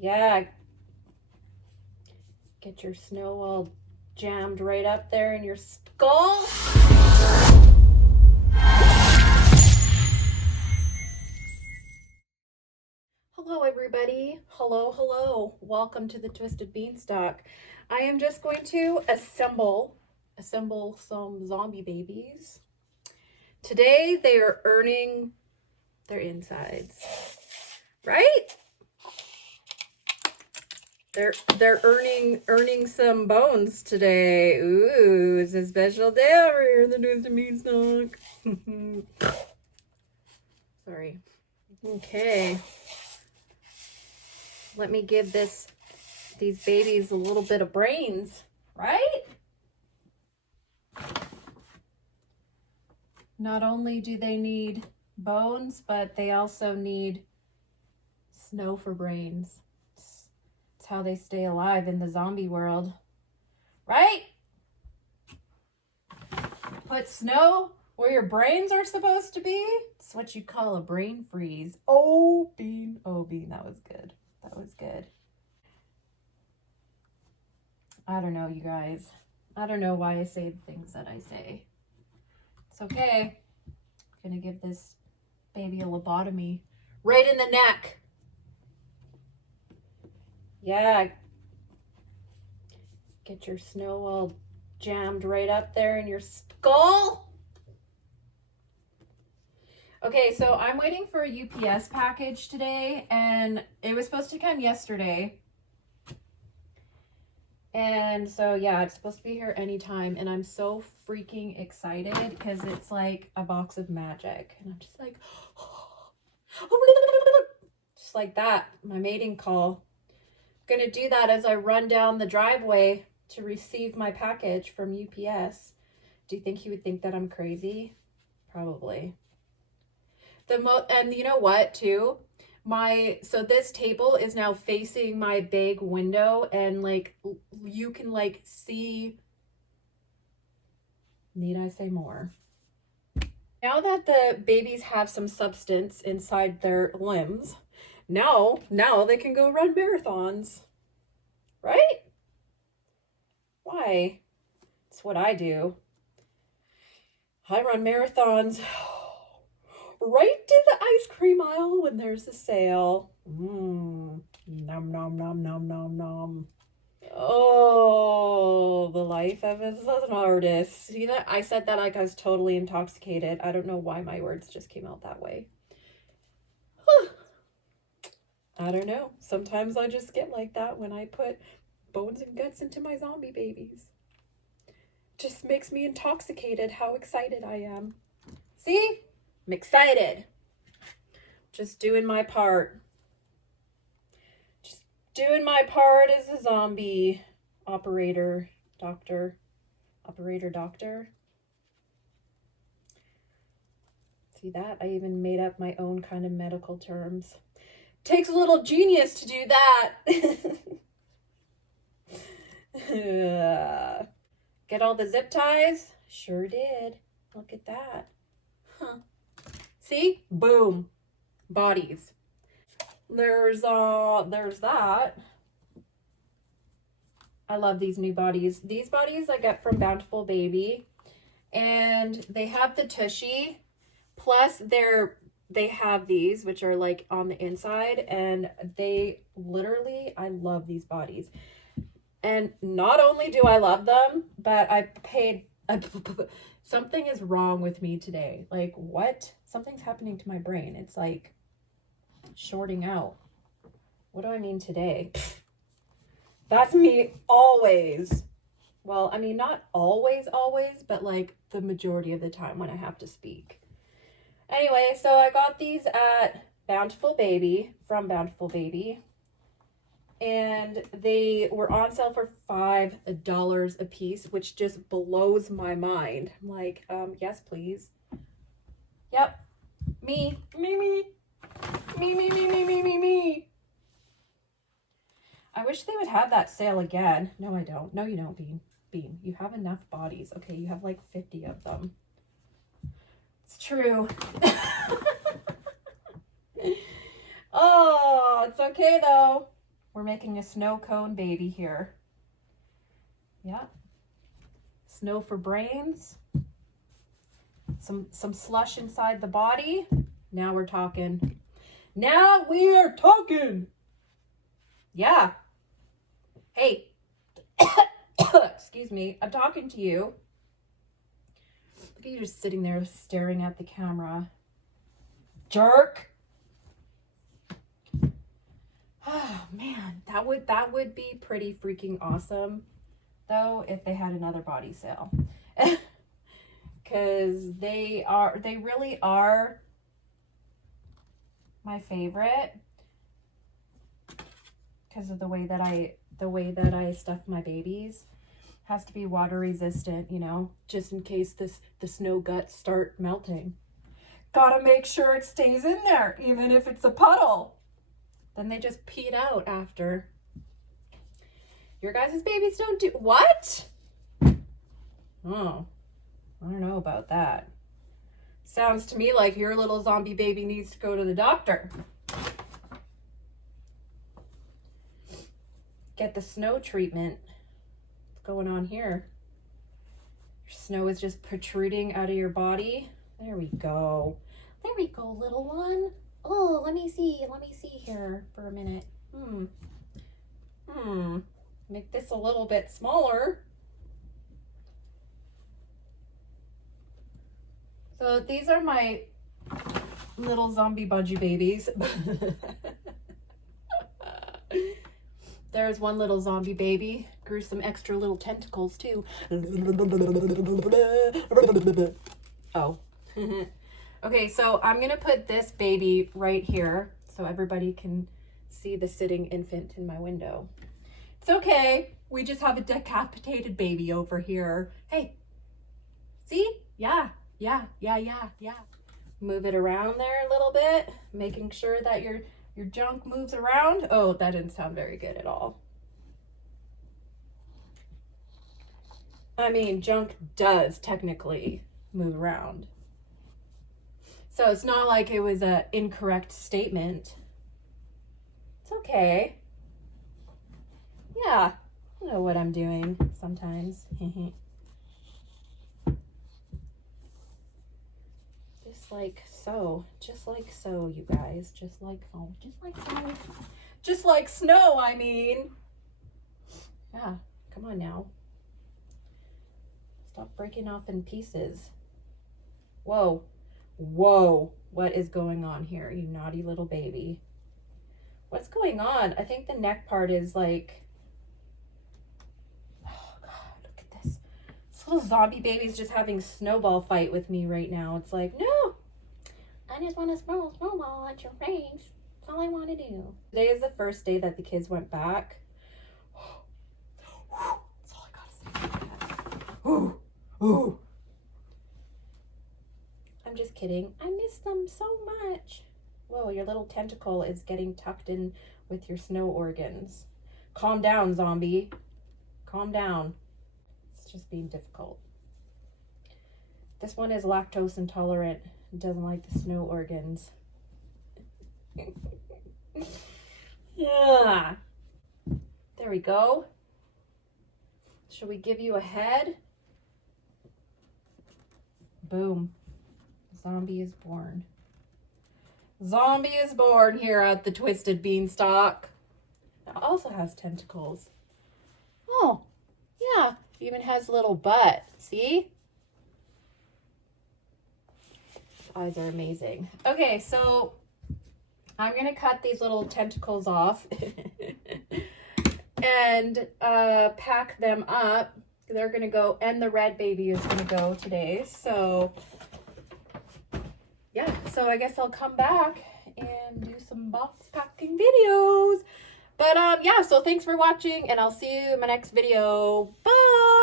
Yeah. Get your snow all jammed right up there in your skull. Hello, everybody. Hello. Welcome to the Twisted Beanstalk. I am just going to assemble some zombie babies. Today, they are earning their insides, right? They're earning some bones today. Ooh, it's a special day over here in the Twisted Beanstalk. Sorry. Okay. Let me give these babies a little bit of brains, right? Not only do they need bones, but they also need snow for brains. It's how they stay alive in the zombie world, right? Put snow where your brains are supposed to be. It's what you call a brain freeze. Oh, Bean, that was good. That was good. I don't know, you guys. I don't know why I say the things that I say. It's okay. I'm gonna give this baby a lobotomy right in the neck. Yeah. Get your snow all jammed right up there in your skull. Okay, so I'm waiting for a UPS package today, and it was supposed to come yesterday. And so, yeah, it's supposed to be here anytime, and I'm so freaking excited because it's like a box of magic. And I'm just like, just like that, my mating call. I'm gonna do that as I run down the driveway to receive my package from UPS. Do you think he would think that I'm crazy? Probably. And you know what, too? So this table is now facing my big window, and like you can like see. Need I say more? Now that the babies have some substance inside their limbs, now they can go run marathons, right? Why? It's what I do. I run marathons right to the ice cream aisle when there's a sale. Nom, nom, nom, nom, nom, nom. Oh, the life of an artist. See that? I said that like I was totally intoxicated. I don't know why my words just came out that way. I don't know. Sometimes I just get like that when I put bones and guts into my zombie babies. Just makes me intoxicated how excited I am. See? I'm excited. Just doing my part. Just doing my part as a zombie operator, doctor. See that? I even made up my own kind of medical terms. Takes a little genius to do that. Get all the zip ties? Sure did. Look at that. Huh. See? Boom. Bodies. There's that. I love these new bodies. These bodies I get from Bountiful Baby, and they have the tushy, plus they have these, which are like on the inside, and they literally, I love these bodies. And not only do I love them, but I paid, something is wrong with me today. Like, what? Something's happening to my brain. It's like shorting out. What do I mean today? That's me always. Well, I mean, not always, but like the majority of the time when I have to speak. Anyway, so I got these at Bountiful Baby, from Bountiful Baby. And they were on sale for $5 a piece, which just blows my mind. I'm like, yes, please. Yep. Me. I wish they would have that sale again. No, I don't. No, you don't, Bean. You have enough bodies. Okay, you have like 50 of them. It's true. Oh, it's okay though. We're making a snow cone baby here. Yeah. Snow for brains. Some slush inside the body. Now we're talking. Now we are talking. Yeah. Hey. Excuse me. I'm talking to you. Look at you just sitting there staring at the camera. Jerk. Oh man, that would be pretty freaking awesome though if they had another body sale. Cuz they really are my favorite because of the way that I stuff my babies. Has to be water resistant, you know, just in case the snow guts start melting. Gotta make sure it stays in there, even if it's a puddle. Then they just pee it out after. Your guys' babies don't do what? Oh, I don't know about that. Sounds to me like your little zombie baby needs to go to the doctor. Get the snow treatment. What's going on here? Your snow is just protruding out of your body. There we go. There we go, little one. Oh, let me see here for a minute. Make this a little bit smaller. So these are my little zombie bungee babies. There's one little zombie baby. Grew some extra little tentacles too. Oh. Okay, so I'm gonna put this baby right here so everybody can see the sitting infant in my window. It's okay. We just have a decapitated baby over here. Hey, see? Yeah. Move it around there a little bit, making sure that your junk moves around. Oh, that didn't sound very good at all. I mean, junk does technically move around. So it's not like it was an incorrect statement. It's okay. Yeah, I know what I'm doing sometimes. Just like so, you guys. Just like so. Just like snow, I mean. Yeah, come on now. Stop breaking off in pieces. Whoa. What is going on here, you naughty little baby? What's going on? I think the neck part is like, oh God, look at this. This little zombie baby's just having a snowball fight with me right now. It's like, no, I just want to snowball at your face. That's all I want to do. Today is the first day that the kids went back. That's all I gotta say. Ooh. I'm just kidding. I miss them so much. Whoa, your little tentacle is getting tucked in with your snow organs. Calm down, zombie. Calm down. It's just being difficult. This one is lactose intolerant. It doesn't like the snow organs. Yeah. There we go. Should we give you a head? Boom. Zombie is born. Zombie is born here at the Twisted Beanstalk. It also has tentacles. Oh, yeah. Even has a little butt. See? His eyes are amazing. Okay, so I'm going to cut these little tentacles off and pack them up. They're going to go, and the red baby is going to go today. So yeah, so I guess I'll come back and do some box packing videos. But yeah, so thanks for watching, and I'll see you in my next video. Bye!